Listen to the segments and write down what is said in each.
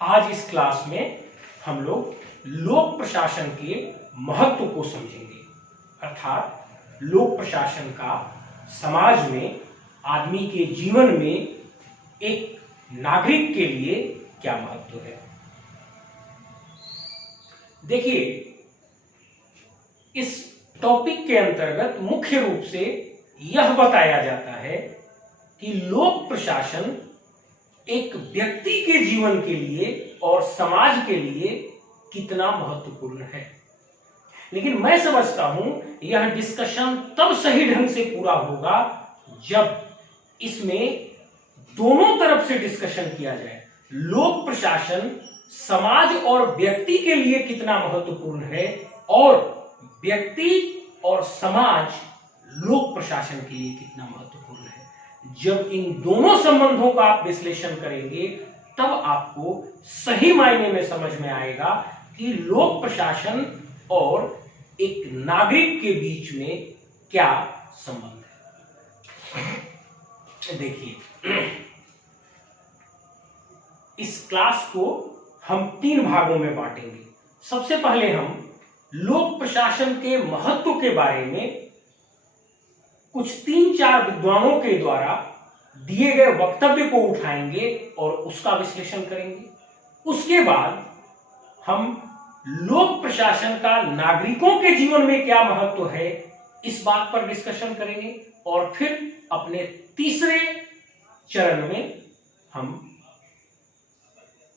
आज इस क्लास में हम लोग लोक प्रशासन के महत्व को समझेंगे, अर्थात लोक प्रशासन का समाज में, आदमी के जीवन में एक नागरिक के लिए क्या महत्व है। देखिए, इस टॉपिक के अंतर्गत मुख्य रूप से यह बताया जाता है कि लोक प्रशासन एक व्यक्ति के जीवन के लिए और समाज के लिए कितना महत्वपूर्ण है। लेकिन मैं समझता हूं यह डिस्कशन तब सही ढंग से पूरा होगा जब इसमें दोनों तरफ से डिस्कशन किया जाए। लोक प्रशासन समाज और व्यक्ति के लिए कितना महत्वपूर्ण है और व्यक्ति और समाज लोक प्रशासन के लिए कितना महत्वपूर्ण है। जब इन दोनों संबंधों का आप विश्लेषण करेंगे तब आपको सही मायने में समझ में आएगा कि लोक प्रशासन और एक नागरिक के बीच में क्या संबंध है। देखिए, इस क्लास को हम 3 भागों में बांटेंगे। सबसे पहले हम लोक प्रशासन के महत्व के बारे में कुछ 3-4 विद्वानों के द्वारा दिए गए वक्तव्य को उठाएंगे और उसका विश्लेषण करेंगे। उसके बाद हम लोक प्रशासन का नागरिकों के जीवन में क्या महत्व है, इस बात पर डिस्कशन करेंगे और फिर अपने तीसरे चरण में हम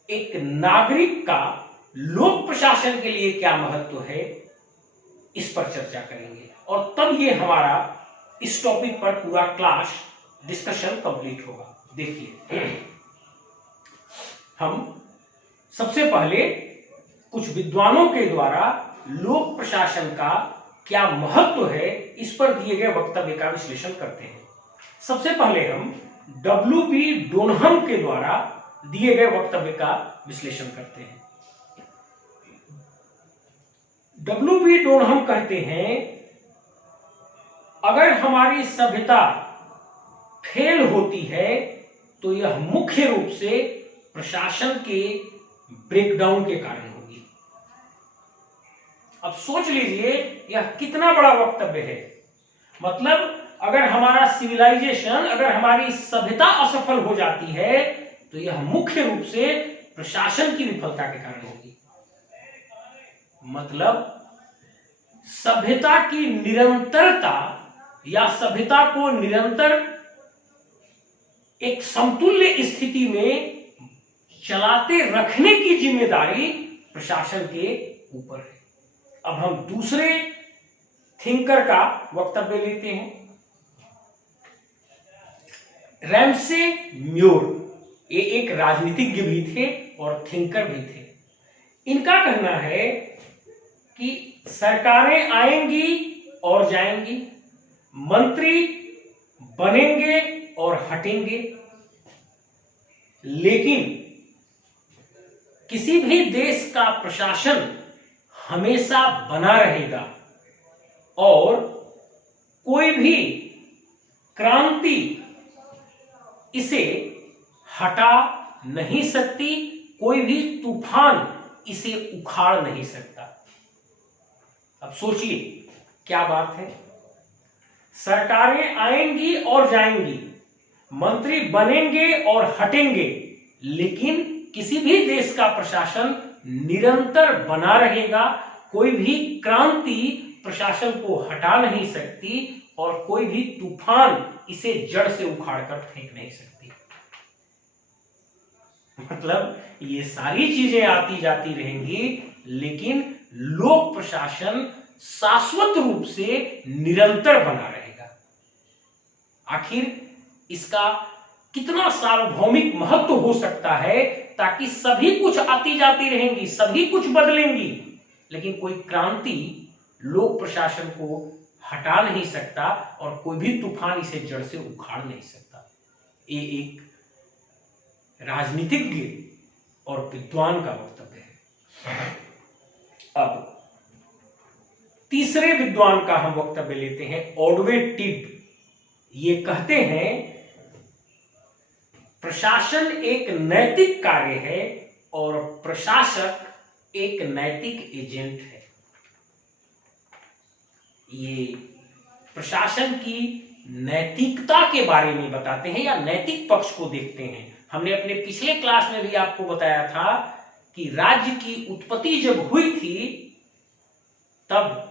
एक नागरिक का लोक प्रशासन के लिए क्या महत्व है, इस पर चर्चा करेंगे और तब ये हमारा इस टॉपिक पर पूरा क्लास डिस्कशन कंप्लीट होगा। देखिए, हम सबसे पहले कुछ विद्वानों के द्वारा लोक प्रशासन का क्या महत्व है, इस पर दिए गए वक्तव्य का विश्लेषण करते हैं। सबसे पहले हम W.B. डोनहम के द्वारा दिए गए वक्तव्य का विश्लेषण करते हैं। W.B. डोनहम कहते हैं, अगर हमारी सभ्यता फेल होती है तो यह मुख्य रूप से प्रशासन के ब्रेकडाउन के कारण होगी। अब सोच लीजिए यह कितना बड़ा वक्तव्य है। मतलब अगर हमारा सिविलाइजेशन, अगर हमारी सभ्यता असफल हो जाती है तो यह मुख्य रूप से प्रशासन की विफलता के कारण होगी। मतलब सभ्यता की निरंतरता या सभ्यता को निरंतर एक समतुल्य स्थिति में चलाते रखने की जिम्मेदारी प्रशासन के ऊपर है। अब हम दूसरे थिंकर का वक्तव्य लेते हैं। रैमसे म्योर, ये एक राजनीतिज्ञ भी थे और थिंकर भी थे। इनका कहना है कि सरकारें आएंगी और जाएंगी, मंत्री बनेंगे और हटेंगे, लेकिन किसी भी देश का प्रशासन हमेशा बना रहेगा और कोई भी क्रांति इसे हटा नहीं सकती, कोई भी तूफान इसे उखाड़ नहीं सकता। अब सोचिए क्या बात है। सरकारें आएंगी और जाएंगी, मंत्री बनेंगे और हटेंगे, लेकिन किसी भी देश का प्रशासन निरंतर बना रहेगा, कोई भी क्रांति प्रशासन को हटा नहीं सकती और कोई भी तूफान इसे जड़ से उखाड़कर फेंक नहीं सकती। मतलब ये सारी चीजें आती जाती रहेंगी, लेकिन लोक प्रशासन शाश्वत रूप से निरंतर बना रहेगा। आखिर इसका कितना सार्वभौमिक महत्व हो सकता है, ताकि सभी कुछ आती जाती रहेंगी, सभी कुछ बदलेंगी, लेकिन कोई क्रांति लोक प्रशासन को हटा नहीं सकता और कोई भी तूफान इसे जड़ से उखाड़ नहीं सकता। ये एक राजनीतिज्ञ और विद्वान का वक्तव्य है। अब तीसरे विद्वान का हम वक्तव्य लेते हैं, ऑडवे टिड। ये कहते हैं प्रशासन एक नैतिक कार्य है और प्रशासक एक नैतिक एजेंट है। ये प्रशासन की नैतिकता के बारे में बताते हैं या नैतिक पक्ष को देखते हैं। हमने अपने पिछले क्लास में भी आपको बताया था कि राज्य की उत्पत्ति जब हुई थी तब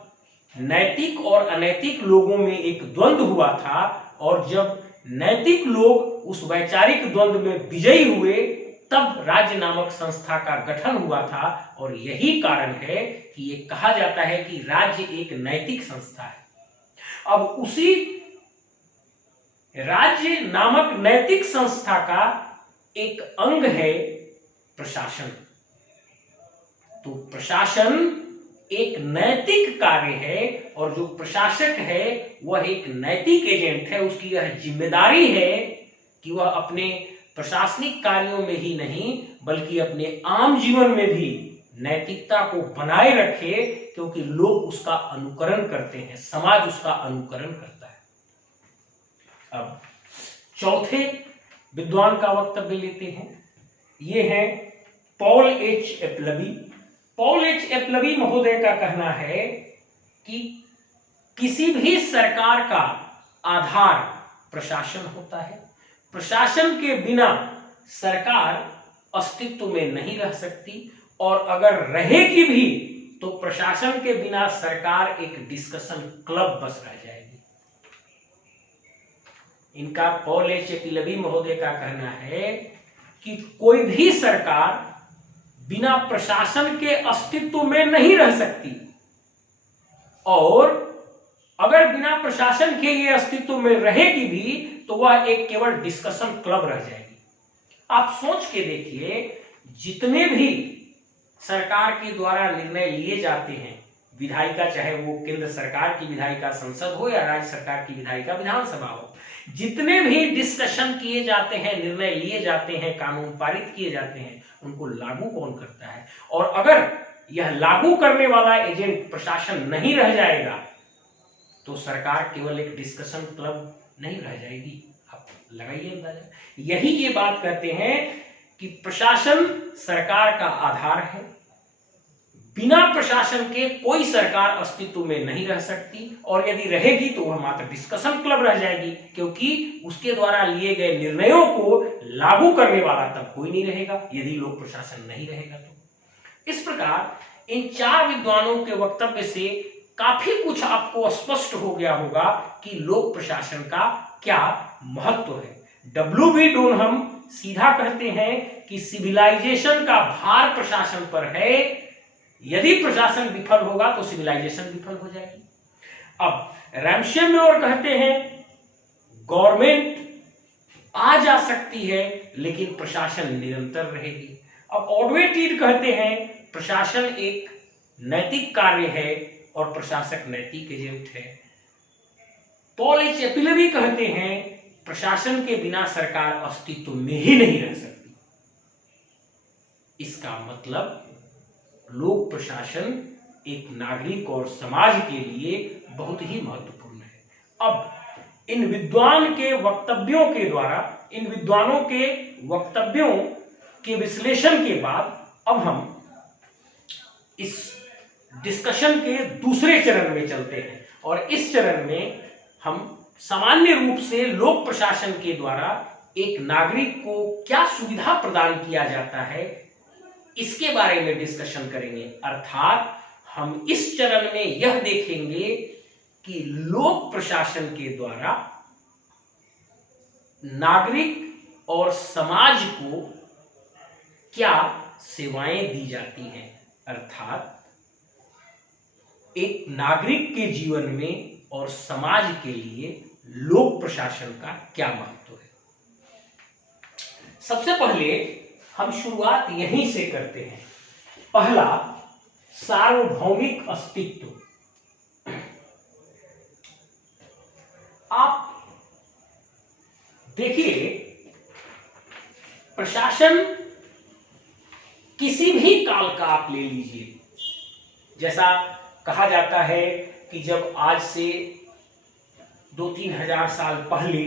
नैतिक और अनैतिक लोगों में एक द्वंद्व हुआ था, और जब नैतिक लोग उस वैचारिक द्वंद्व में विजयी हुए तब राज्य नामक संस्था का गठन हुआ था। और यही कारण है कि ये कहा जाता है कि राज्य एक नैतिक संस्था है। अब उसी राज्य नामक नैतिक संस्था का एक अंग है प्रशासन। तो प्रशासन एक नैतिक कार्य है, और जो प्रशासक है वह एक नैतिक एजेंट है। उसकी यह जिम्मेदारी है कि वह अपने प्रशासनिक कार्यों में ही नहीं बल्कि अपने आम जीवन में भी नैतिकता को बनाए रखे, क्योंकि लोग उसका अनुकरण करते हैं, समाज उसका अनुकरण करता है। अब चौथे विद्वान का वक्तव्य लेते हैं। ये है पॉल एच एपलबी। पॉल एच एपलबी महोदय का कहना है कि किसी भी सरकार का आधार प्रशासन होता है। प्रशासन के बिना सरकार अस्तित्व में नहीं रह सकती, और अगर रहेगी भी तो प्रशासन के बिना सरकार एक डिस्कशन क्लब बस रह जाएगी। इनका पॉल एच एपलबी महोदय का कहना है कि कोई भी सरकार बिना प्रशासन के अस्तित्व में नहीं रह सकती, और अगर बिना प्रशासन के ये अस्तित्व में रहेगी भी तो वह एक केवल डिस्कशन क्लब रह जाएगी। आप सोच के देखिए, जितने भी सरकार के द्वारा निर्णय लिए जाते हैं, विधायिका चाहे वो केंद्र सरकार की विधायिका संसद हो या राज्य सरकार की विधायिका विधानसभा हो, जितने भी डिस्कशन किए जाते हैं, निर्णय लिए जाते हैं, कानून पारित किए जाते हैं, उनको लागू कौन करता है? और अगर यह लागू करने वाला एजेंट प्रशासन नहीं रह जाएगा तो सरकार केवल एक डिस्कशन क्लब नहीं रह जाएगी। आप लगाइए अंदाजा। यही ये बात कहते हैं कि प्रशासन सरकार का आधार है। बिना प्रशासन के कोई सरकार अस्तित्व में नहीं रह सकती, और यदि रहेगी तो वह मात्र डिस्कशन क्लब रह जाएगी, क्योंकि उसके द्वारा लिए गए निर्णयों को लागू करने वाला तब कोई नहीं रहेगा यदि लोक प्रशासन नहीं रहेगा तो। इस प्रकार इन चार विद्वानों के वक्तव्य से काफी कुछ आपको स्पष्ट हो गया होगा कि लोक प्रशासन का क्या महत्व है। W.B. डोनहम सीधा कहते हैं कि सिविलाइजेशन का भार प्रशासन पर है। यदि प्रशासन विफल होगा तो सिविलाइजेशन विफल हो जाएगी। अब रैमशे और कहते हैं गवर्नमेंट आ जा सकती है लेकिन प्रशासन निरंतर रहेगी। अब ऑडवे टीड कहते हैं प्रशासन एक नैतिक कार्य है और प्रशासक नैतिक एजेंट है। पॉल एच एपलबी कहते हैं प्रशासन के बिना सरकार अस्तित्व में ही नहीं रह सकती। इसका मतलब लोक प्रशासन एक नागरिक और समाज के लिए बहुत ही महत्वपूर्ण है। अब इन विद्वान के वक्तव्यों के द्वारा, इन विद्वानों के वक्तव्यों के विश्लेषण के बाद अब हम इस डिस्कशन के दूसरे चरण में चलते हैं, और इस चरण में हम सामान्य रूप से लोक प्रशासन के द्वारा एक नागरिक को क्या सुविधा प्रदान किया जाता है इसके बारे में डिस्कशन करेंगे। अर्थात हम इस चरण में यह देखेंगे कि लोक प्रशासन के द्वारा नागरिक और समाज को क्या सेवाएं दी जाती हैं। अर्थात एक नागरिक के जीवन में और समाज के लिए लोक प्रशासन का क्या महत्व है। सबसे पहले हम शुरुआत यहीं से करते हैं। पहला, सार्वभौमिक अस्तित्व। आप देखिए, प्रशासन किसी भी काल का आप ले लीजिए। जैसा कहा जाता है कि जब आज से 2-3 हजार साल पहले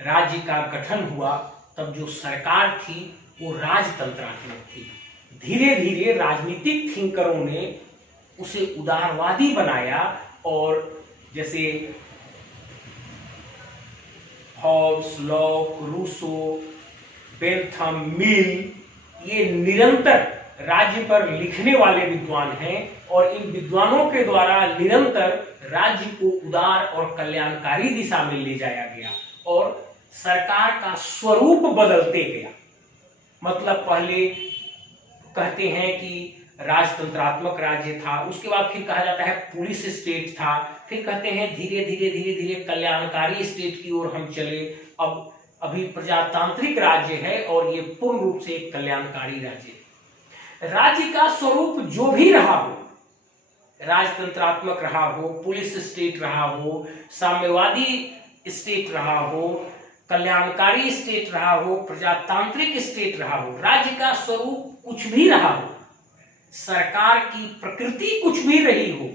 राज्य का गठन हुआ तब जो सरकार थी वो राजतंत्रात्मक थी। धीरे धीरे राजनीतिक थिंकरों ने उसे उदारवादी बनाया और जैसे हॉब्स, लॉक, रूसो, बेंथम, मिल, ये निरंतर राज्य पर लिखने वाले विद्वान हैं और इन विद्वानों के द्वारा निरंतर राज्य को उदार और कल्याणकारी दिशा में ले जाया गया और सरकार का स्वरूप बदलते गया। मतलब पहले कहते हैं कि राजतंत्रात्मक राज्य था, उसके बाद फिर कहा जाता है पुलिस स्टेट था, फिर कहते हैं धीरे धीरे कल्याणकारी स्टेट की ओर हम चले, अब अभी प्रजातांत्रिक राज्य है और ये पूर्ण रूप से एक कल्याणकारी राज्य है। राज्य का स्वरूप जो भी रहा हो, राजतंत्रात्मक रहा हो, पुलिस स्टेट रहा हो, साम्यवादी स्टेट रहा हो, कल्याणकारी स्टेट रहा हो, प्रजातांत्रिक स्टेट रहा हो, राज्य का स्वरूप कुछ भी रहा हो, सरकार की प्रकृति कुछ भी रही हो,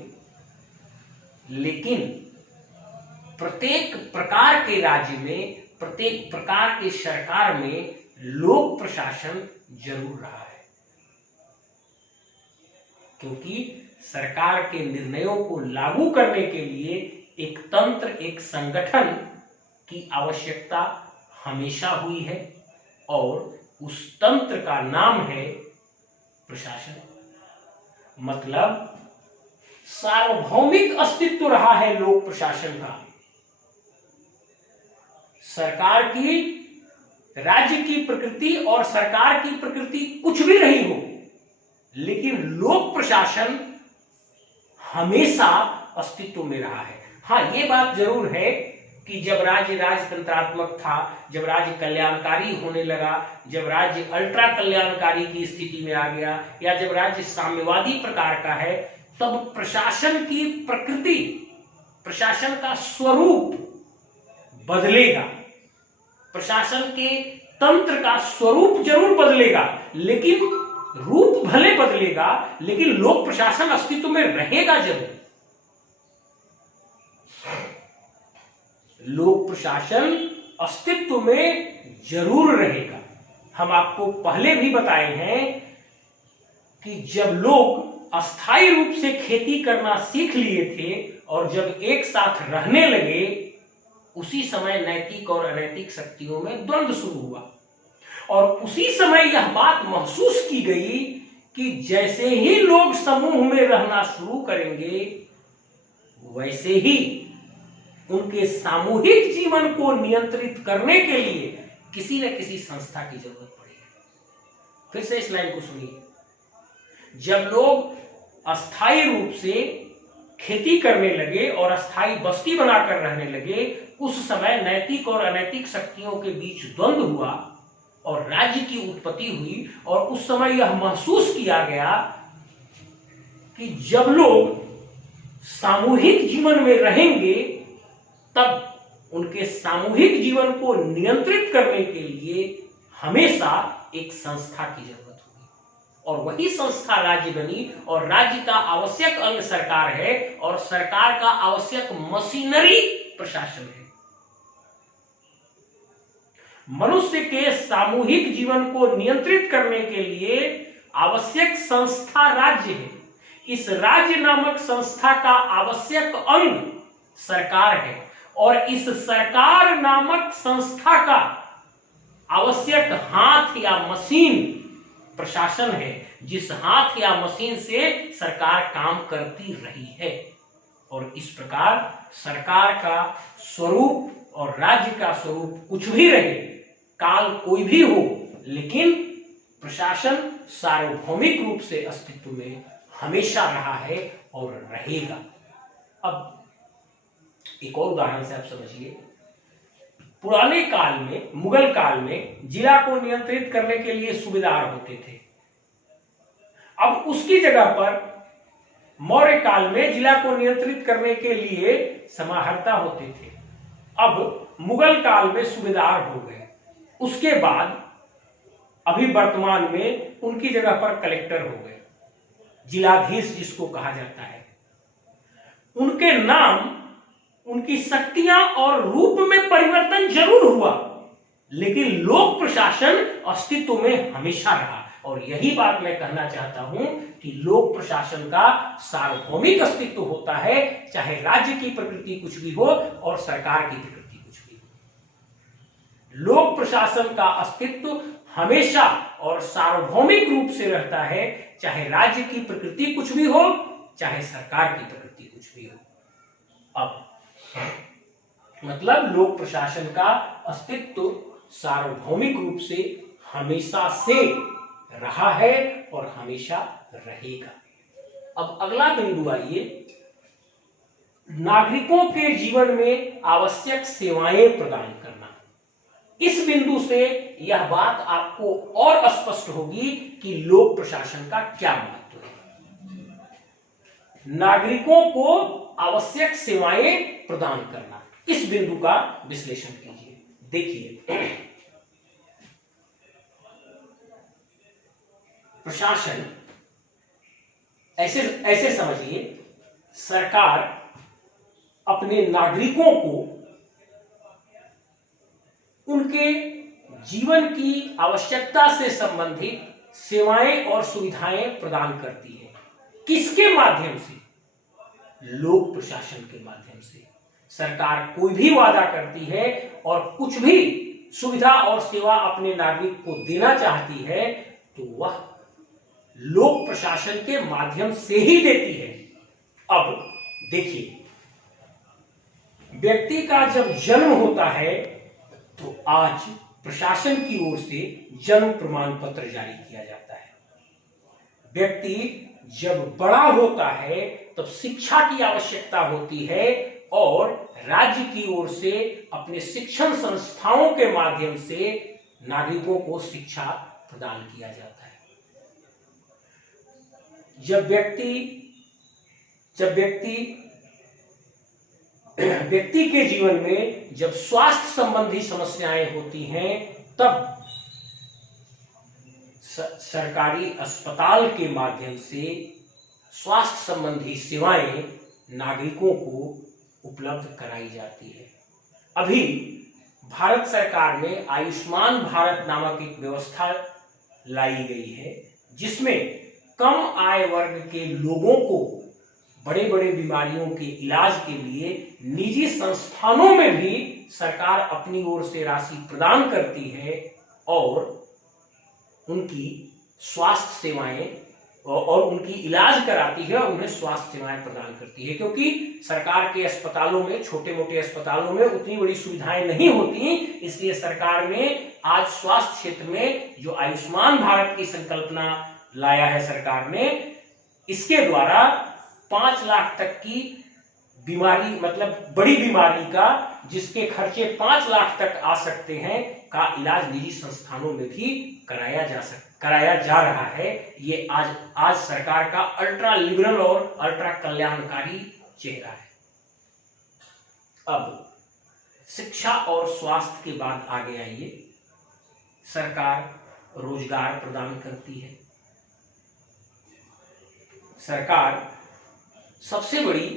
लेकिन प्रत्येक प्रकार के राज्य में, प्रत्येक प्रकार के सरकार में लोक प्रशासन जरूर रहा है, क्योंकि सरकार के निर्णयों को लागू करने के लिए एक तंत्र, एक संगठन की आवश्यकता हमेशा हुई है और उस तंत्र का नाम है प्रशासन। मतलब सार्वभौमिक अस्तित्व रहा है लोक प्रशासन का। सरकार की, राज्य की प्रकृति और सरकार की प्रकृति कुछ भी रही हो, लेकिन लोक प्रशासन हमेशा अस्तित्व में रहा है। हाँ, ये बात जरूर है कि जब राज्य राजतंत्रात्मक था, जब राज्य कल्याणकारी होने लगा, जब राज्य अल्ट्रा कल्याणकारी की स्थिति में आ गया, या जब राज्य साम्यवादी प्रकार का है, तब प्रशासन की प्रकृति, प्रशासन का स्वरूप बदलेगा, प्रशासन के तंत्र का स्वरूप जरूर बदलेगा, लेकिन रूप भले बदलेगा, लेकिन लोक प्रशासन अस्तित्व में रहेगा जरूर। लोक प्रशासन अस्तित्व में जरूर रहेगा। हम आपको पहले भी बताए हैं कि जब लोग अस्थायी रूप से खेती करना सीख लिए थे और जब एक साथ रहने लगे, उसी समय नैतिक और अनैतिक शक्तियों में द्वंद्व शुरू हुआ और उसी समय यह बात महसूस की गई कि जैसे ही लोग समूह में रहना शुरू करेंगे, वैसे ही उनके सामूहिक जीवन को नियंत्रित करने के लिए किसी न किसी संस्था की जरूरत पड़ेगी। फिर से इस लाइन को सुनिए। जब लोग अस्थायी रूप से खेती करने लगे और अस्थायी बस्ती बनाकर रहने लगे, उस समय नैतिक और अनैतिक शक्तियों के बीच द्वंद्व हुआ और राज्य की उत्पत्ति हुई और उस समय यह महसूस किया गया कि जब लोग सामूहिक जीवन में रहेंगे, तब उनके सामूहिक जीवन को नियंत्रित करने के लिए हमेशा एक संस्था की जरूरत होगी और वही संस्था राज्य बनी और राज्य का आवश्यक अंग सरकार है और सरकार का आवश्यक मशीनरी प्रशासन है। मनुष्य के सामूहिक जीवन को नियंत्रित करने के लिए आवश्यक संस्था राज्य है। इस राज्य नामक संस्था का आवश्यक अंग सरकार है और इस सरकार नामक संस्था का आवश्यक हाथ या मशीन प्रशासन है, जिस हाथ या मशीन से सरकार काम करती रही है। और इस प्रकार सरकार का स्वरूप और राज्य का स्वरूप कुछ भी रहे, काल कोई भी हो, लेकिन प्रशासन सार्वभौमिक रूप से अस्तित्व में हमेशा रहा है और रहेगा। अब एक और उदाहरण से आप समझिए। पुराने काल में, मुगल काल में जिला को नियंत्रित करने के लिए सूबेदार होते थे। अब उसकी जगह पर मौर्य काल में जिला को नियंत्रित करने के लिए समाहर्ता होते थे। अब मुगल काल में सूबेदार हो गए। उसके बाद अभी वर्तमान में उनकी जगह पर कलेक्टर हो गए, जिलाधीश जिसको कहा जाता है। उनके नाम, उनकी शक्तियां और रूप में परिवर्तन जरूर हुआ, लेकिन लोक प्रशासन अस्तित्व में हमेशा रहा। और यही बात मैं कहना चाहता हूं कि लोक प्रशासन का सार्वभौमिक अस्तित्व होता है, चाहे राज्य की प्रकृति कुछ भी हो और सरकार की प्रकृति कुछ भी हो। लोक प्रशासन का अस्तित्व हमेशा और सार्वभौमिक रूप से रहता है, चाहे राज्य की प्रकृति कुछ भी हो, चाहे सरकार की प्रकृति कुछ भी हो। अब मतलब लोक प्रशासन का अस्तित्व सार्वभौमिक रूप से हमेशा से रहा है और हमेशा रहेगा। अब अगला बिंदु आइए, नागरिकों के जीवन में आवश्यक सेवाएं प्रदान करना। इस बिंदु से यह बात आपको और स्पष्ट होगी कि लोक प्रशासन का क्या महत्व है। नागरिकों को आवश्यक सेवाएं प्रदान करना, इस बिंदु का विश्लेषण कीजिए। देखिए, प्रशासन ऐसे समझिए, सरकार अपने नागरिकों को उनके जीवन की आवश्यकता से संबंधित सेवाएं और सुविधाएं प्रदान करती है। किसके माध्यम से? लोक प्रशासन के माध्यम से। सरकार कोई भी वादा करती है और कुछ भी सुविधा और सेवा अपने नागरिक को देना चाहती है तो वह लोक प्रशासन के माध्यम से ही देती है। अब देखिए, व्यक्ति का जब जन्म होता है तो आज प्रशासन की ओर से जन्म प्रमाण पत्र जारी किया जाता है। व्यक्ति जब बड़ा होता है तब शिक्षा की आवश्यकता होती है और राज्य की ओर से अपने शिक्षण संस्थाओं के माध्यम से नागरिकों को शिक्षा प्रदान किया जाता है। जब व्यक्ति के जीवन में जब स्वास्थ्य संबंधी समस्याएं होती हैं तब सरकारी अस्पताल के माध्यम से स्वास्थ्य संबंधी सेवाएं नागरिकों को उपलब्ध कराई जाती है। अभी भारत सरकार में आयुष्मान भारत नामक एक व्यवस्था लाई गई है, जिसमें कम आय वर्ग के लोगों को बड़े बड़े बीमारियों के इलाज के लिए निजी संस्थानों में भी सरकार अपनी ओर से राशि प्रदान करती है और उनकी स्वास्थ्य सेवाएं और उनकी इलाज कराती है और उन्हें स्वास्थ्य सेवाएं प्रदान करती है। क्योंकि सरकार के अस्पतालों में, छोटे मोटे अस्पतालों में उतनी बड़ी सुविधाएं नहीं होती, इसलिए सरकार ने आज स्वास्थ्य क्षेत्र में जो आयुष्मान भारत की संकल्पना लाया है सरकार ने, इसके द्वारा 5 लाख तक की बीमारी, मतलब बड़ी बीमारी का जिसके खर्चे 5 लाख तक आ सकते हैं, का इलाज निजी संस्थानों में भी कराया जा रहा है। ये आज सरकार का अल्ट्रा लिबरल और अल्ट्रा कल्याणकारी चेहरा है। अब शिक्षा और स्वास्थ्य के बाद आगे आइए, सरकार रोजगार प्रदान करती है। सरकार सबसे बड़ी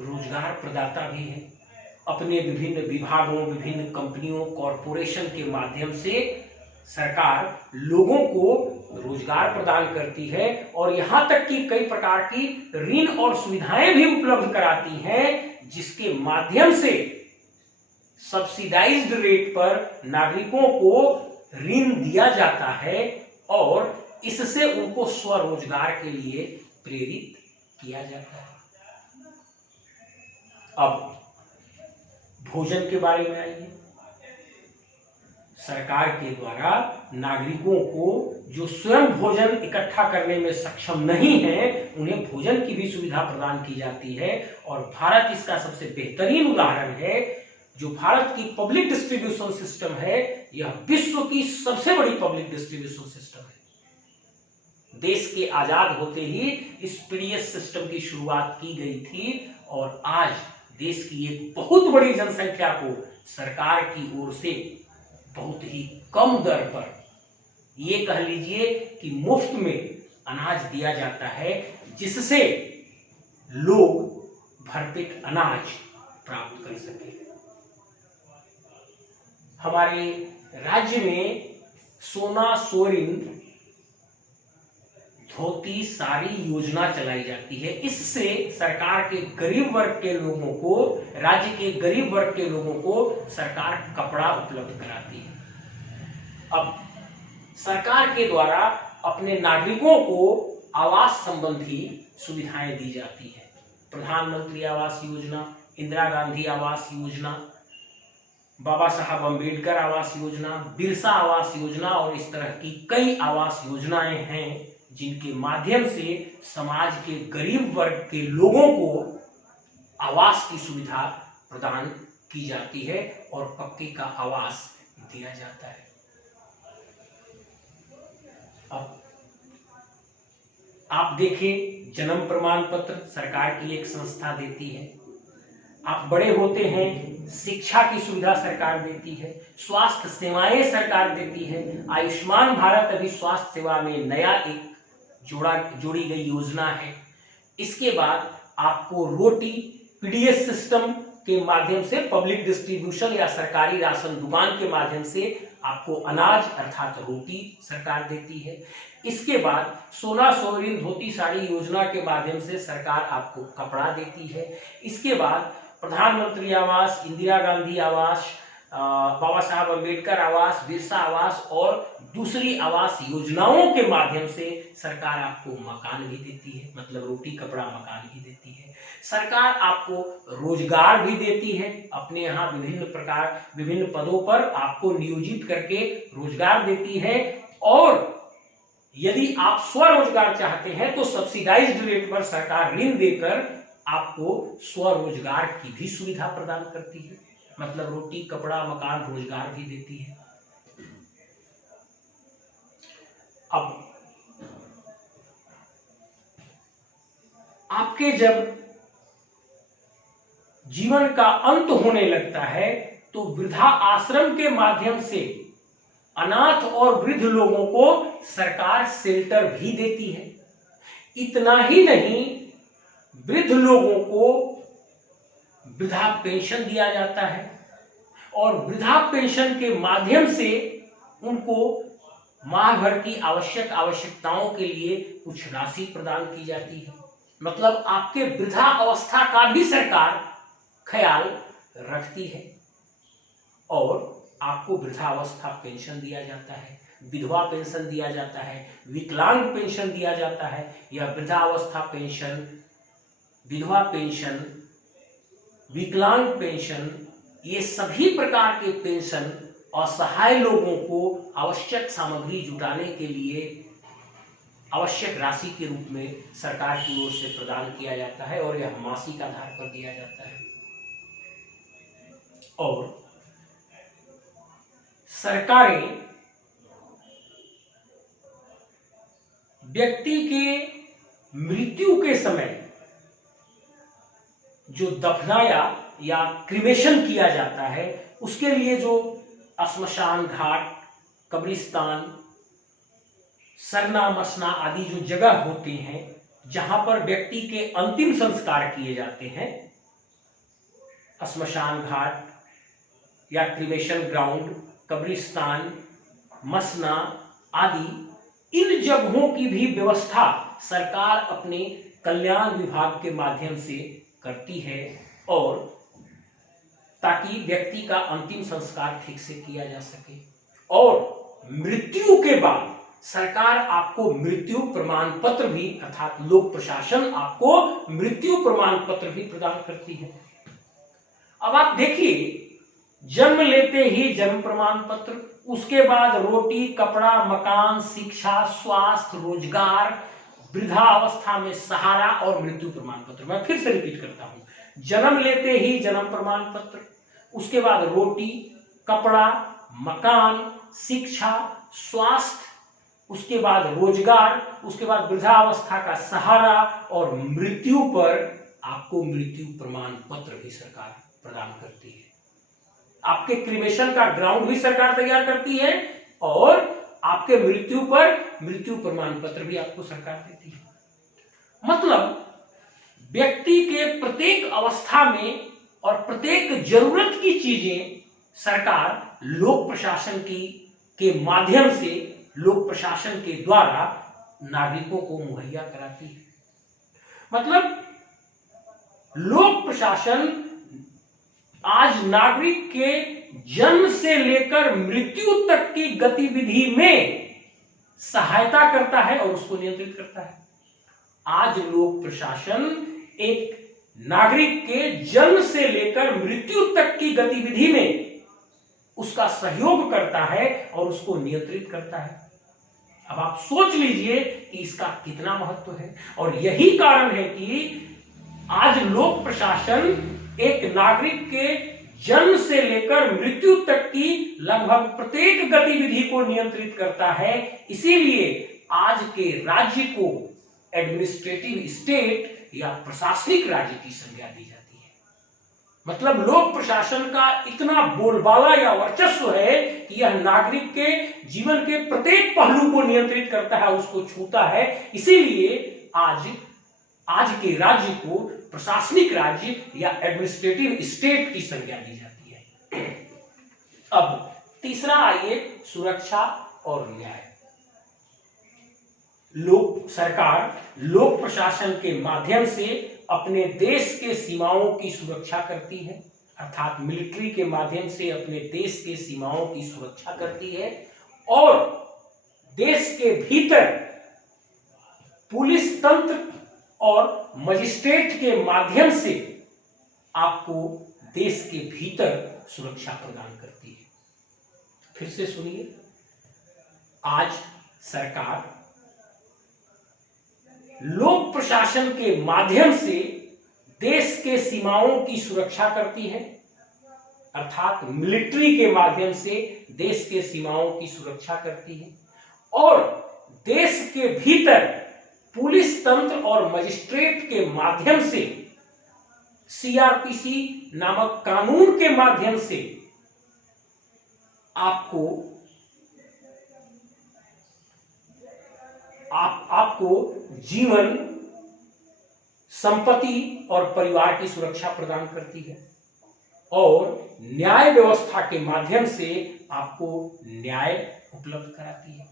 रोजगार प्रदाता भी है। अपने विभिन्न विभागों, विभिन्न कंपनियों, कॉरपोरेशन के माध्यम से सरकार लोगों को रोजगार प्रदान करती है और यहां तक कि कई प्रकार की ऋण और सुविधाएं भी उपलब्ध कराती हैं, जिसके माध्यम से सब्सिडाइज्ड रेट पर नागरिकों को ऋण दिया जाता है और इससे उनको स्वरोजगार के लिए प्रेरित किया जाता है। अब भोजन के बारे में आइए। सरकार के द्वारा नागरिकों को जो स्वयं भोजन इकट्ठा करने में सक्षम नहीं है, उन्हें भोजन की भी सुविधा प्रदान की जाती है और भारत इसका सबसे बेहतरीन उदाहरण है। जो भारत की पब्लिक डिस्ट्रीब्यूशन सिस्टम है, यह विश्व की सबसे बड़ी पब्लिक डिस्ट्रीब्यूशन सिस्टम है। देश के आजाद होते ही इस पीडीएस सिस्टम की शुरुआत की गई थी और आज देश की एक बहुत बड़ी जनसंख्या को सरकार की ओर से बहुत ही कम दर पर, ये कह लीजिए कि मुफ्त में अनाज दिया जाता है, जिससे लोग भरपेट अनाज प्राप्त कर सके। हमारे राज्य में सोना सोरिन धोती साड़ी योजना चलाई जाती है। इससे सरकार के गरीब वर्ग के लोगों को, राज्य के गरीब वर्ग के लोगों को सरकार कपड़ा उपलब्ध कराती है। अब सरकार के द्वारा अपने नागरिकों को आवास संबंधी सुविधाएं दी जाती है। प्रधानमंत्री आवास योजना, इंदिरा गांधी आवास योजना, बाबा साहब अम्बेडकर आवास योजना, बिरसा आवास योजना और इस तरह की कई आवास योजनाएं हैं जिनके माध्यम से समाज के गरीब वर्ग के लोगों को आवास की सुविधा प्रदान की जाती है और पक्के का आवास दिया जाता है। अब आप देखें, जन्म प्रमाण पत्र सरकार की एक संस्था देती है। आप बड़े होते हैं, शिक्षा की सुविधा सरकार देती है, स्वास्थ्य सेवाएं सरकार देती है। आयुष्मान भारत अभी स्वास्थ्य सेवा में नया एक जोड़ी गई योजना है। इसके बाद आपको रोटी पीडीएस सिस्टम के माध्यम से, पब्लिक डिस्ट्रीब्यूशन या सरकारी राशन दुकान के माध्यम से आपको अनाज अर्थात रोटी सरकार देती है। इसके बाद सोना सोरिन धोती साड़ी योजना के माध्यम से सरकार आपको कपड़ा देती है। इसके बाद प्रधानमंत्री आवास, इंदिरा गांधी आवास, बाबा साहब अम्बेडकर आवास, बिरसा आवास और दूसरी आवास योजनाओं के माध्यम से सरकार आपको मकान भी देती है, मतलब रोटी कपड़ा मकान भी देती है। सरकार आपको रोजगार भी देती है, अपने यहाँ विभिन्न पदों पर आपको नियोजित करके रोजगार देती है। और यदि आप स्वरोजगार चाहते हैं तो सब्सिडाइज्ड रेट पर सरकार ऋण देकर आपको स्वरोजगार की भी सुविधा प्रदान करती है, मतलब रोटी कपड़ा मकान रोजगार भी देती है। अब आपके जब जीवन का अंत होने लगता है तो वृद्धा आश्रम के माध्यम से अनाथ और वृद्ध लोगों को सरकार शेल्टर भी देती है। इतना ही नहीं, वृद्ध लोगों को वृद्धा पेंशन दिया जाता है और वृद्धा पेंशन के माध्यम से उनको माह भर की आवश्यकताओं के लिए कुछ राशि प्रदान की जाती है। मतलब आपके वृद्धा अवस्था का भी सरकार ख्याल रखती है और आपको वृद्धावस्था पेंशन दिया जाता है, विधवा पेंशन दिया जाता है, विकलांग पेंशन दिया जाता है। या वृद्धावस्था पेंशन, विधवा पेंशन, विकलांग पेंशन, ये सभी प्रकार के पेंशन असहाय लोगों को आवश्यक सामग्री जुटाने के लिए आवश्यक राशि के रूप में सरकार की ओर से प्रदान किया जाता है और यह मासिक आधार पर दिया जाता है। और सरकारें व्यक्ति के मृत्यु के समय जो दफनाया या क्रिमेशन किया जाता है उसके लिए जो श्मशान घाट, कब्रिस्तान, सरना मसना आदि जो जगह होते हैं जहां पर व्यक्ति के अंतिम संस्कार किए जाते हैं, श्मशान घाट या क्रिमेशन ग्राउंड, कब्रिस्तान, मसना आदि, इन जगहों की भी व्यवस्था सरकार अपने कल्याण विभाग के माध्यम से करती है और ताकि व्यक्ति का अंतिम संस्कार ठीक से किया जा सके। और मृत्यु के बाद सरकार आपको मृत्यु प्रमाण पत्र भी, अर्थात लोक प्रशासन आपको मृत्यु प्रमाण पत्र भी प्रदान करती है। अब आप देखिए, जन्म लेते ही जन्म प्रमाण पत्र, उसके बाद रोटी कपड़ा मकान, शिक्षा, स्वास्थ्य, रोजगार, वृद्धावस्था में सहारा और मृत्यु प्रमाण पत्र। मैं फिर से रिपीट करता हूं, जन्म लेते ही जन्म प्रमाण पत्र, उसके बाद रोटी कपड़ा मकान, शिक्षा, स्वास्थ्य, उसके बाद रोजगार, उसके बाद वृद्धावस्था का सहारा और मृत्यु पर आपको मृत्यु प्रमाण पत्र भी सरकार प्रदान करती है। आपके क्रिमेशन का ग्राउंड भी सरकार तैयार करती है और आपके मृत्यु पर मृत्यु प्रमाण पत्र भी आपको सरकार देती है। मतलब व्यक्ति के प्रत्येक अवस्था में और प्रत्येक जरूरत की चीजें सरकार लोक प्रशासन की के माध्यम से लोक प्रशासन के द्वारा नागरिकों को मुहैया कराती है। मतलब लोक प्रशासन आज नागरिक के जन्म से लेकर मृत्यु तक की गतिविधि में सहायता करता है और उसको नियंत्रित करता है। आज लोक प्रशासन एक नागरिक के जन्म से लेकर मृत्यु तक की गतिविधि में उसका सहयोग करता है और उसको नियंत्रित करता है। अब आप सोच लीजिए कि इसका कितना महत्व है। और यही कारण है कि आज लोक प्रशासन एक नागरिक के जन्म से लेकर मृत्यु तक की लगभग प्रत्येक गतिविधि को नियंत्रित करता है। इसीलिए आज के राज्य को एडमिनिस्ट्रेटिव स्टेट या प्रशासनिक राज्य की संज्ञा दी जाती है। मतलब लोक प्रशासन का इतना बोलबाला या वर्चस्व है कि यह नागरिक के जीवन के प्रत्येक पहलू को नियंत्रित करता है, उसको छूता है। इसीलिए आज के राज्य को प्रशासनिक राज्य या एडमिनिस्ट्रेटिव स्टेट की संज्ञा दी जाती है। अब तीसरा आइए, सुरक्षा और न्याय। सरकार लोक प्रशासन के माध्यम से अपने देश के सीमाओं की सुरक्षा करती है, अर्थात मिलिट्री के माध्यम से अपने देश के सीमाओं की सुरक्षा करती है। और देश के भीतर पुलिस तंत्र और मजिस्ट्रेट के माध्यम से आपको देश के भीतर सुरक्षा प्रदान करती है। फिर से सुनिए, आज सरकार लोक प्रशासन के माध्यम से देश के सीमाओं की सुरक्षा करती है, अर्थात मिलिट्री के माध्यम से देश के सीमाओं की सुरक्षा करती है। और देश के भीतर पुलिस तंत्र और मजिस्ट्रेट के माध्यम से सीआरपीसी नामक कानून के माध्यम से आपको जीवन, संपत्ति और परिवार की सुरक्षा प्रदान करती है। और न्याय व्यवस्था के माध्यम से आपको न्याय उपलब्ध कराती है।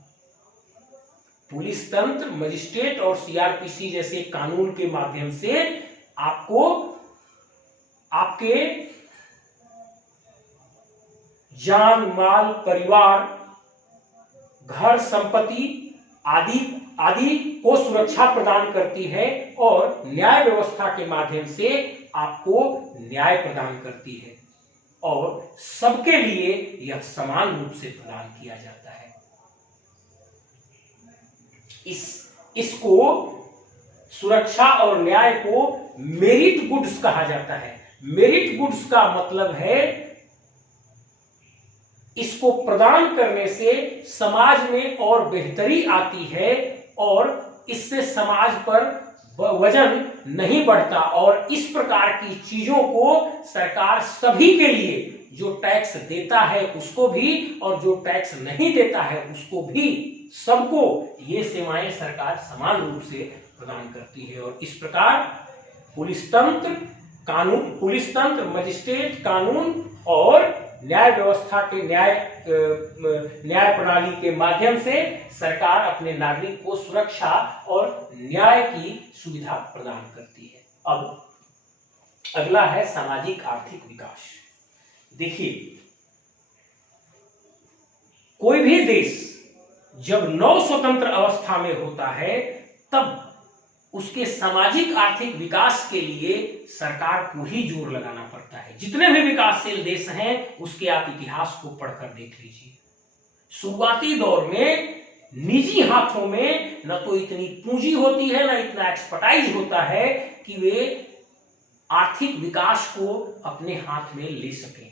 पुलिस तंत्र, मजिस्ट्रेट और सीआरपीसी जैसे कानून के माध्यम से आपको आपके जान, माल, परिवार, घर, संपत्ति आदि को सुरक्षा प्रदान करती है। और न्याय व्यवस्था के माध्यम से आपको न्याय प्रदान करती है। और सबके लिए यह समान रूप से प्रदान किया जाता है। इसको सुरक्षा और न्याय को मेरिट गुड्स कहा जाता है। मेरिट गुड्स का मतलब है इसको प्रदान करने से समाज में और बेहतरी आती है और इससे समाज पर वजन नहीं बढ़ता। और इस प्रकार की चीजों को सरकार सभी के लिए, जो टैक्स देता है उसको भी और जो टैक्स नहीं देता है उसको भी, सबको ये सेवाएं सरकार समान रूप से प्रदान करती है। और इस प्रकार पुलिस तंत्र, मजिस्ट्रेट, कानून और न्याय व्यवस्था के न्याय प्रणाली के माध्यम से सरकार अपने नागरिक को सुरक्षा और न्याय की सुविधा प्रदान करती है। अब अगला है सामाजिक आर्थिक विकास। देखिए, कोई भी देश जब नव स्वतंत्र अवस्था में होता है तब उसके सामाजिक आर्थिक विकास के लिए सरकार को ही जोर लगाना पड़ता है। जितने भी विकासशील देश हैं उसके आप इतिहास को पढ़कर देख लीजिए। शुरुआती दौर में निजी हाथों में न तो इतनी पूंजी होती है, न इतना एक्सपर्टाइज होता है कि वे आर्थिक विकास को अपने हाथ में ले सकें।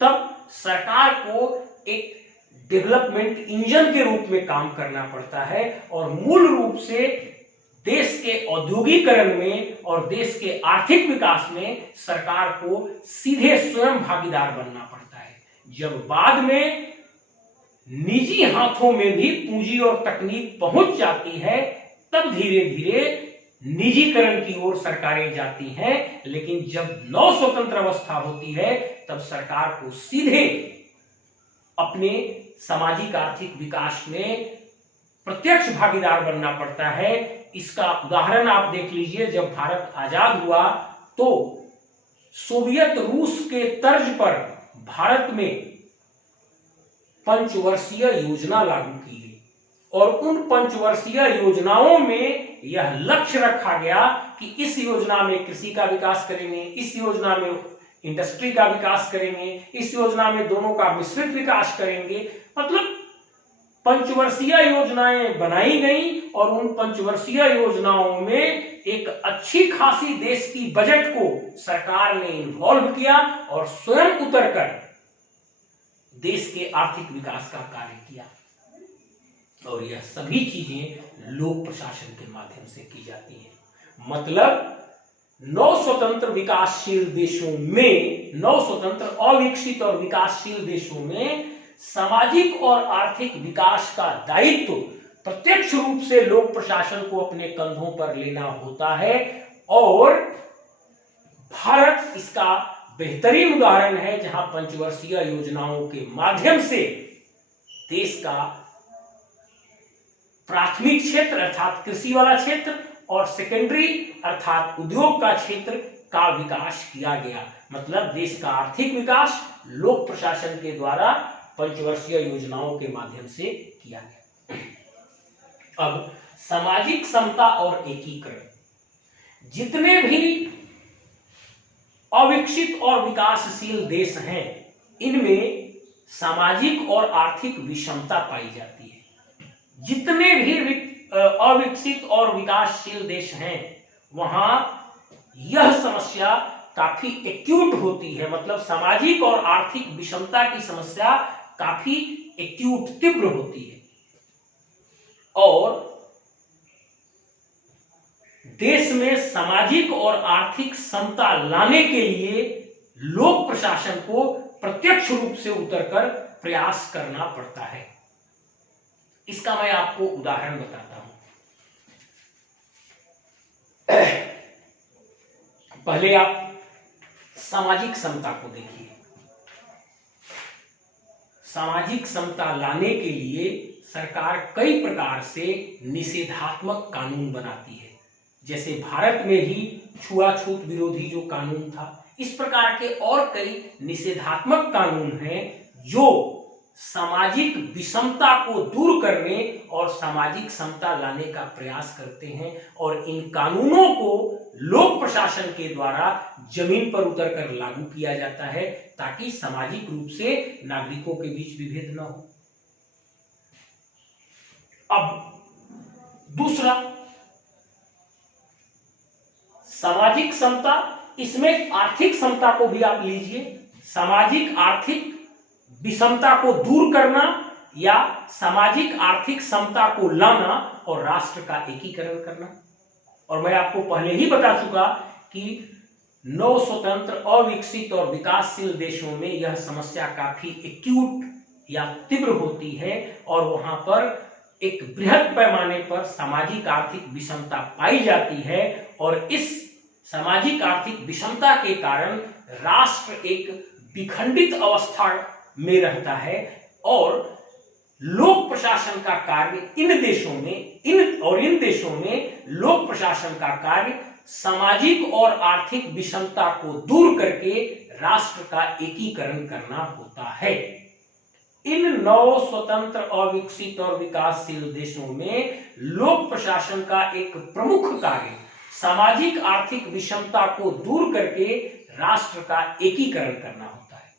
तब सरकार को एक डेवलपमेंट इंजन के रूप में काम करना पड़ता है और मूल रूप से देश के औद्योगिकरण में और देश के आर्थिक विकास में सरकार को सीधे स्वयं भागीदार बनना पड़ता है। जब बाद में निजी हाथों में भी पूंजी और तकनीक पहुंच जाती है तब धीरे धीरे निजीकरण की ओर सरकारें जाती हैं। लेकिन जब नव स्वतंत्र अवस्था होती है तब सरकार को सीधे अपने सामाजिक आर्थिक विकास में प्रत्यक्ष भागीदार बनना पड़ता है। इसका उदाहरण आप देख लीजिए, जब भारत आजाद हुआ तो सोवियत रूस के तर्ज पर भारत में पंचवर्षीय योजना लागू की गई और उन पंचवर्षीय योजनाओं में यह लक्ष्य रखा गया कि इस योजना में कृषि का विकास करेंगे, इस योजना में इंडस्ट्री का विकास करेंगे, इस योजना में दोनों का मिश्रित विकास करेंगे। मतलब पंचवर्षीय योजनाएं बनाई गई और उन पंचवर्षीय योजनाओं में एक अच्छी खासी देश की बजट को सरकार ने इन्वॉल्व किया और स्वयं उतरकर देश के आर्थिक विकास का कार्य किया। और यह सभी चीजें लोक प्रशासन के माध्यम से की जाती हैं। मतलब नव स्वतंत्र विकासशील देशों में, नव स्वतंत्र अविकसित और विकासशील देशों में सामाजिक और आर्थिक विकास का दायित्व प्रत्यक्ष रूप से लोक प्रशासन को अपने कंधों पर लेना होता है और भारत इसका बेहतरीन उदाहरण है, जहां पंचवर्षीय योजनाओं के माध्यम से देश का प्राथमिक क्षेत्र अर्थात कृषि वाला क्षेत्र और सेकेंडरी अर्थात उद्योग का क्षेत्र का विकास किया गया। मतलब देश का आर्थिक विकास लोक प्रशासन के द्वारा पंचवर्षीय योजनाओं के माध्यम से किया गया। अब सामाजिक समता और एकीकरण। जितने भी अविकसित और विकासशील देश हैं, इनमें सामाजिक और आर्थिक विषमता पाई जाती है। जितने भी अविकसित और विकासशील देश हैं, वहां यह समस्या काफी एक्यूट होती है। मतलब सामाजिक और आर्थिक विषमता की समस्या काफी एक्यूट, तीव्र होती है और देश में सामाजिक और आर्थिक समता लाने के लिए लोक प्रशासन को प्रत्यक्ष रूप से उतरकर प्रयास करना पड़ता है। इसका मैं आपको उदाहरण बताता हूं। पहले आप सामाजिक समता को देखिए। सामाजिक समता लाने के लिए सरकार कई प्रकार से निषेधात्मक कानून बनाती है। जैसे भारत में ही छुआछूत विरोधी जो कानून था, इस प्रकार के और कई निषेधात्मक कानून हैं जो सामाजिक विषमता को दूर करने और सामाजिक समता लाने का प्रयास करते हैं और इन कानूनों को लोक प्रशासन के द्वारा जमीन पर उतरकर लागू किया जाता है ताकि सामाजिक रूप से नागरिकों के बीच विभेद न हो। अब दूसरा, सामाजिक समता, इसमें आर्थिक समता को भी आप लीजिए। सामाजिक आर्थिक विषमता को दूर करना या सामाजिक आर्थिक समता को लाना और राष्ट्र का एकीकरण करना। और मैं आपको पहले ही बता चुका कि नव स्वतंत्र अविकसित और विकासशील देशों में यह समस्या काफी एक्यूट या तीव्र होती है और वहां पर एक बृहद पैमाने पर सामाजिक आर्थिक विषमता पाई जाती है और इस सामाजिक आर्थिक विषमता के कारण राष्ट्र एक विखंडित अवस्था में रहता है और लोक प्रशासन का कार्य इन देशों में लोक प्रशासन का कार्य सामाजिक और आर्थिक विषमता को दूर करके राष्ट्र का एकीकरण करना होता है। इन नव स्वतंत्र अविकसित और विकासशील देशों में लोक प्रशासन का एक प्रमुख कार्य सामाजिक आर्थिक विषमता को दूर करके राष्ट्र का एकीकरण करना होता है।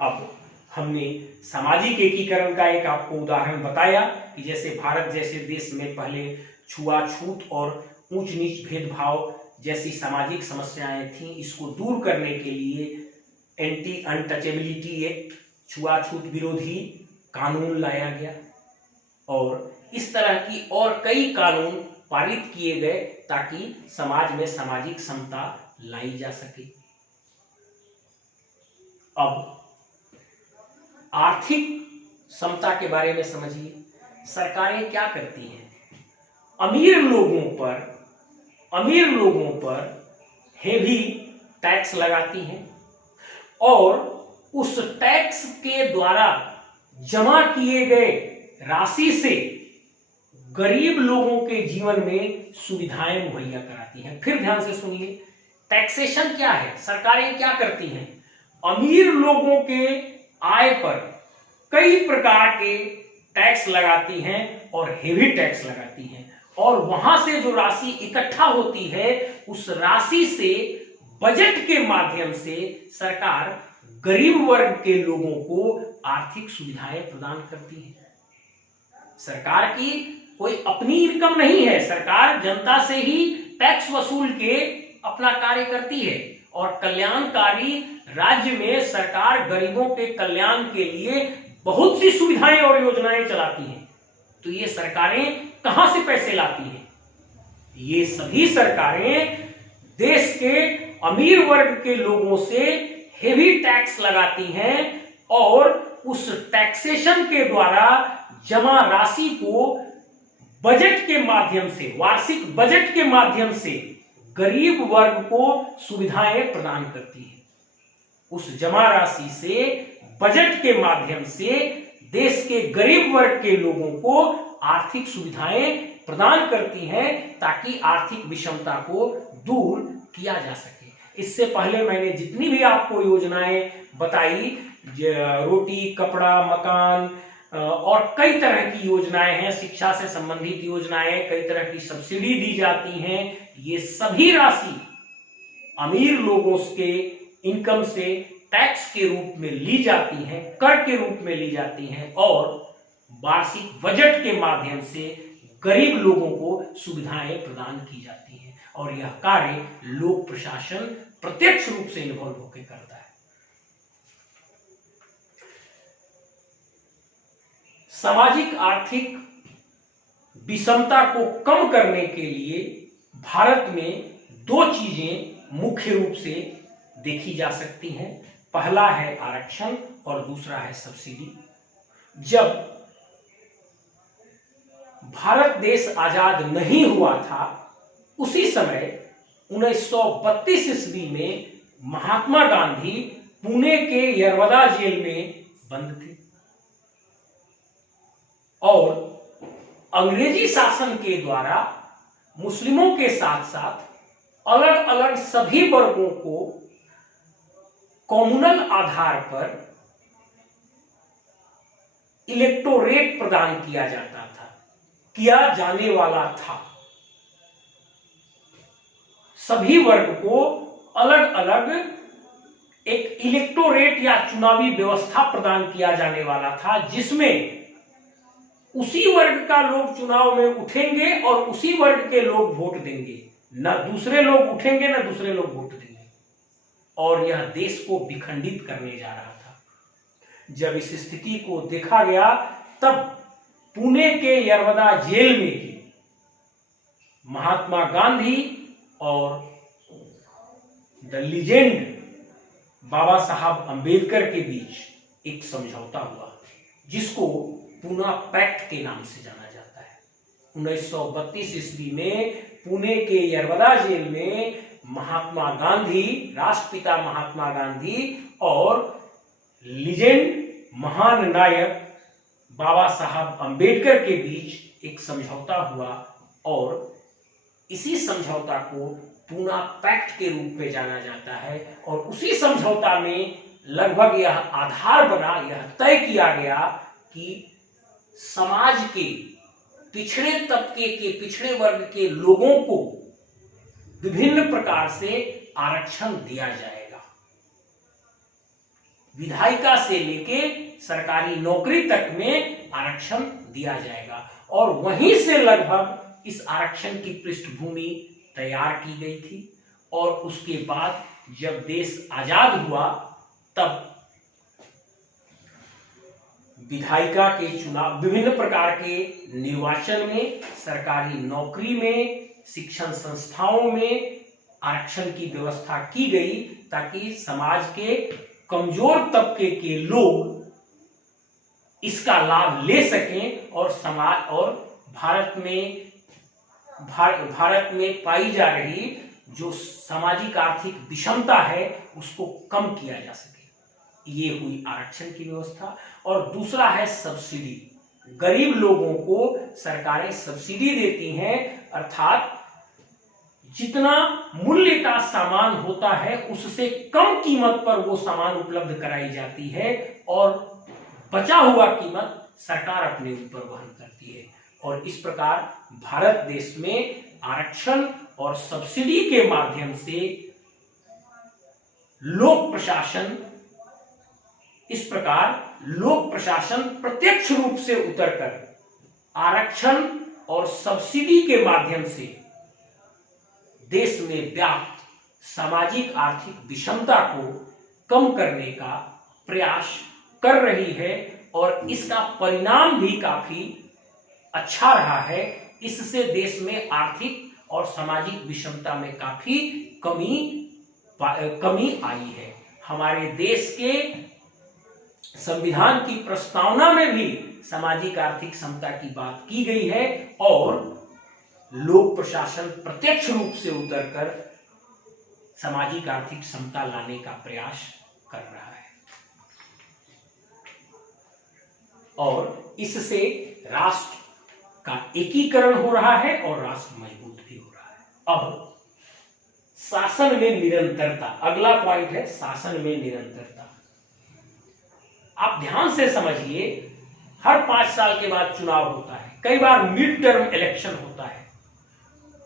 अब हमने सामाजिक एकीकरण का एक आपको उदाहरण बताया कि जैसे भारत जैसे देश में पहले छुआछूत और ऊंच नीच भेदभाव जैसी सामाजिक समस्याएं थीं, इसको दूर करने के लिए एंटी अनटचेबिलिटी एक्ट, छुआछूत विरोधी कानून लाया गया और इस तरह की और कई कानून पारित किए गए ताकि समाज में सामाजिक समता लाई जा सके। अब आर्थिक समता के बारे में समझिए। सरकारें क्या करती हैं? अमीर लोगों पर हेवी टैक्स लगाती हैं और उस टैक्स के द्वारा जमा किए गए राशि से गरीब लोगों के जीवन में सुविधाएं मुहैया कराती हैं। फिर ध्यान से सुनिए, टैक्सेशन क्या है, सरकारें क्या करती हैं? अमीर लोगों के आय पर कई प्रकार के टैक्स लगाती हैं और हेवी टैक्स लगाती हैं, और वहां से जो राशि इकट्ठा होती है उस राशि से बजट के माध्यम से सरकार गरीब वर्ग के लोगों को आर्थिक सुविधाएं प्रदान करती है। सरकार की कोई अपनी इनकम नहीं है, सरकार जनता से ही टैक्स वसूल के अपना कार्य करती है, और कल्याणकारी राज्य में सरकार गरीबों के कल्याण के लिए बहुत सी सुविधाएं और योजनाएं चलाती हैं। तो ये सरकारें कहां से पैसे लाती हैं? ये सभी सरकारें देश के अमीर वर्ग के लोगों से हेवी टैक्स लगाती हैं और उस टैक्सेशन के द्वारा जमा राशि को बजट के माध्यम से, वार्षिक बजट के माध्यम से गरीब वर्ग को सुविधाएं प्रदान करती है। उस जमा राशि से बजट के माध्यम से देश के गरीब वर्ग के लोगों को आर्थिक सुविधाएं प्रदान करती हैं ताकि आर्थिक विषमता को दूर किया जा सके। इससे पहले मैंने जितनी भी आपको योजनाएं बताई, रोटी, कपड़ा, मकान और कई तरह की योजनाएं हैं, शिक्षा से संबंधित योजनाएं, कई तरह की सब्सिडी दी जाती हैं, ये सभी राशि अमीर लोगों के इनकम से टैक्स के रूप में ली जाती हैं, कर के रूप में ली जाती हैं, और वार्षिक बजट के माध्यम से गरीब लोगों को सुविधाएं प्रदान की जाती हैं, और यह कार्य लोक प्रशासन प्रत्यक्ष रूप से इन्वॉल्व होकर करता है। सामाजिक आर्थिक विषमता को कम करने के लिए भारत में दो चीजें मुख्य रूप से देखी जा सकती हैं। पहला है आरक्षण और दूसरा है सब्सिडी। जब भारत देश आजाद नहीं हुआ था उसी समय 1932 ईस्वी में महात्मा गांधी पुणे के यरवदा जेल में बंद थे, और अंग्रेजी शासन के द्वारा मुस्लिमों के साथ साथ अलग अलग सभी वर्गों को कम्युनल आधार पर इलेक्टोरेट प्रदान किया जाता था, किया जाने वाला था। सभी वर्ग को अलग अलग एक इलेक्टोरेट या चुनावी व्यवस्था प्रदान किया जाने वाला था, जिसमें उसी वर्ग का लोग चुनाव में उठेंगे और उसी वर्ग के लोग वोट देंगे, न दूसरे लोग उठेंगे न दूसरे लोग वोट देंगे, और यह देश को विखंडित करने जा रहा था। जब इस स्थिति को देखा गया तब पुणे के यरवदा जेल में ही महात्मा गांधी और द लीजेंड बाबा साहब अंबेडकर के बीच एक समझौता हुआ, जिसको पूना पैक्ट के नाम से जाना जाता है। 1932 ईस्वी में पुणे के यरवदा जेल में महात्मा गांधी, राष्ट्रपिता महात्मा गांधी और लीजेंड महान नायक बाबा साहब अंबेडकर के बीच एक समझौता हुआ, और इसी समझौता को पूना पैक्ट के रूप में जाना जाता है। और उसी समझौता में लगभग यह आधार बना, यह तय किया गया कि समाज के पिछड़े तबके के, पिछड़े वर्ग के लोगों को विभिन्न प्रकार से आरक्षण दिया जाएगा। विधायिका से लेके सरकारी नौकरी तक में आरक्षण दिया जाएगा, और वहीं से लगभग इस आरक्षण की पृष्ठभूमि तैयार की गई थी। और उसके बाद जब देश आजाद हुआ तब विधायिका के चुनाव, विभिन्न प्रकार के निर्वाचन में, सरकारी नौकरी में, शिक्षण संस्थाओं में आरक्षण की व्यवस्था की गई, ताकि समाज के कमजोर तबके के लोग इसका लाभ ले सकें और समाज और भारत में पाई जा रही जो सामाजिक आर्थिक विषमता है उसको कम किया जा सके। ये हुई आरक्षण की व्यवस्था। और दूसरा है सब्सिडी। गरीब लोगों को सरकारें सब्सिडी देती हैं, अर्थात जितना मूल्य का सामान होता है उससे कम कीमत पर वो सामान उपलब्ध कराई जाती है और बचा हुआ कीमत सरकार अपने ऊपर वहन करती है। और इस प्रकार भारत देश में आरक्षण और सब्सिडी के माध्यम से लोक प्रशासन, इस प्रकार लोक प्रशासन प्रत्यक्ष रूप से उतरकर आरक्षण और सब्सिडी के माध्यम से देश में व्याप्त सामाजिक आर्थिक विषमता को कम करने का प्रयास कर रही है और इसका परिणाम भी काफी अच्छा रहा है। इससे देश में आर्थिक और सामाजिक विषमता में काफी कमी आई है। हमारे देश के संविधान की प्रस्तावना में भी सामाजिक आर्थिक समता की बात की गई है और लोक प्रशासन प्रत्यक्ष रूप से उतरकर सामाजिक आर्थिक समता लाने का प्रयास कर रहा है और इससे राष्ट्र का एकीकरण हो रहा है और राष्ट्र मजबूत भी हो रहा है। अब शासन में निरंतरता, अगला पॉइंट है शासन में निरंतरता। आप ध्यान से समझिए, हर 5 साल के बाद चुनाव होता है, कई बार मिड टर्म इलेक्शन होता है।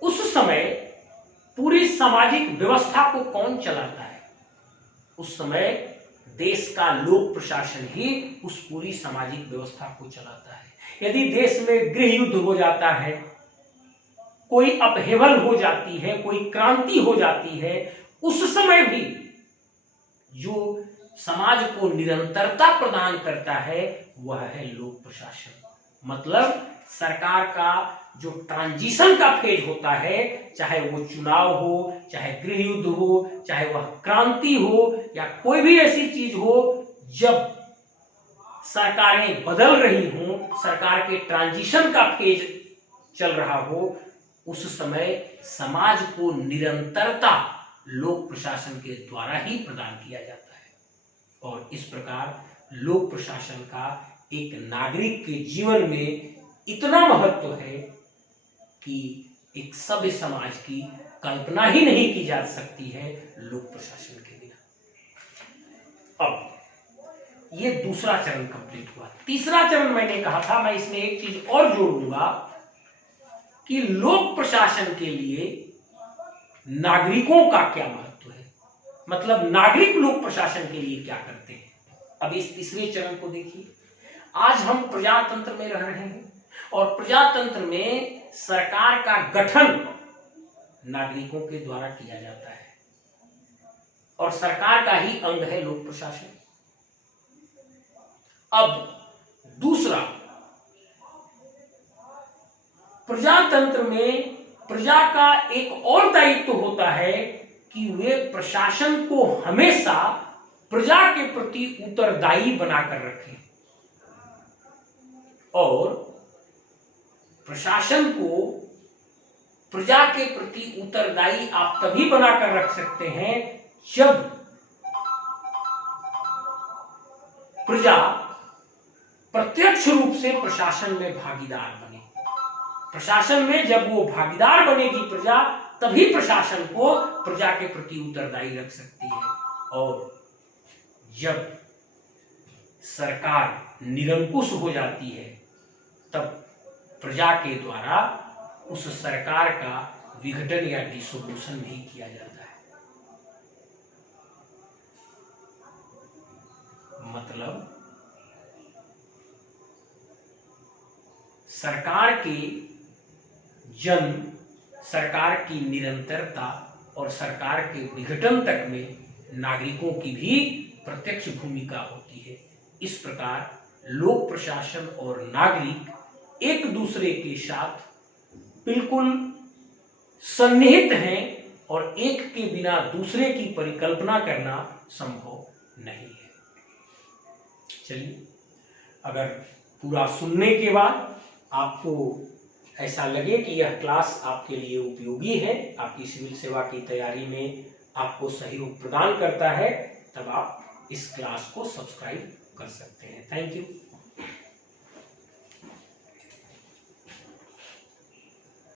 उस समय पूरी सामाजिक व्यवस्था को कौन चलाता है? उस समय देश का लोक प्रशासन ही उस पूरी सामाजिक व्यवस्था को चलाता है। यदि देश में गृह युद्ध हो जाता है, कोई अपहेवल हो जाती है, कोई क्रांति हो जाती है, उस समय भी जो समाज को निरंतरता प्रदान करता है वह है लोक प्रशासन। मतलब सरकार का जो ट्रांजिशन का फेज होता है, चाहे वो चुनाव हो, चाहे गृह युद्ध हो, चाहे वह क्रांति हो या कोई भी ऐसी चीज हो, जब सरकारें बदल रही हों, सरकार के ट्रांजिशन का फेज चल रहा हो, उस समय समाज को निरंतरता लोक प्रशासन के द्वारा ही प्रदान किया जाता है। और इस प्रकार लोक प्रशासन का एक नागरिक के जीवन में इतना महत्व है कि एक सभ्य समाज की कल्पना ही नहीं की जा सकती है लोक प्रशासन के बिना। अब ये दूसरा चरण कंप्लीट हुआ। तीसरा चरण मैंने कहा था, मैं इसमें एक चीज और जोड़ूंगा कि लोक प्रशासन के लिए नागरिकों का क्या महत्व है, मतलब नागरिक लोक प्रशासन के लिए क्या करते हैं। अब इस तीसरे चरण को देखिए। आज हम प्रजातंत्र में रह रहे हैं और प्रजातंत्र में सरकार का गठन नागरिकों के द्वारा किया जाता है और सरकार का ही अंग है लोक प्रशासन। अब दूसरा, प्रजातंत्र में प्रजा का एक और दायित्व होता है कि वे प्रशासन को हमेशा प्रजा के प्रति उत्तरदायी बनाकर रखें और प्रशासन को प्रजा के प्रति उत्तरदायी आप तभी बनाकर रख सकते हैं जब प्रजा प्रत्यक्ष रूप से प्रशासन में भागीदार बने। प्रशासन में जब वो भागीदार बनेगी प्रजा, तभी प्रशासन को प्रजा के प्रति उत्तरदायी रख सकती है। और जब सरकार निरंकुश हो जाती है तब प्रजा के द्वारा उस सरकार का विघटन या डिसोल्यूशन भी किया जाता है। मतलब सरकार के जन्म, सरकार की निरंतरता और सरकार के विघटन तक में नागरिकों की भी प्रत्यक्ष भूमिका होती है। इस प्रकार लोक प्रशासन और नागरिक एक दूसरे के साथ बिल्कुल सन्निहित हैं और एक के बिना दूसरे की परिकल्पना करना संभव नहीं है। चलिए, अगर पूरा सुनने के बाद आपको ऐसा लगे कि यह क्लास आपके लिए उपयोगी है, आपकी सिविल सेवा की तैयारी में आपको सहयोग प्रदान करता है, तब आप इस क्लास को सब्सक्राइब कर सकते हैं। Thank you.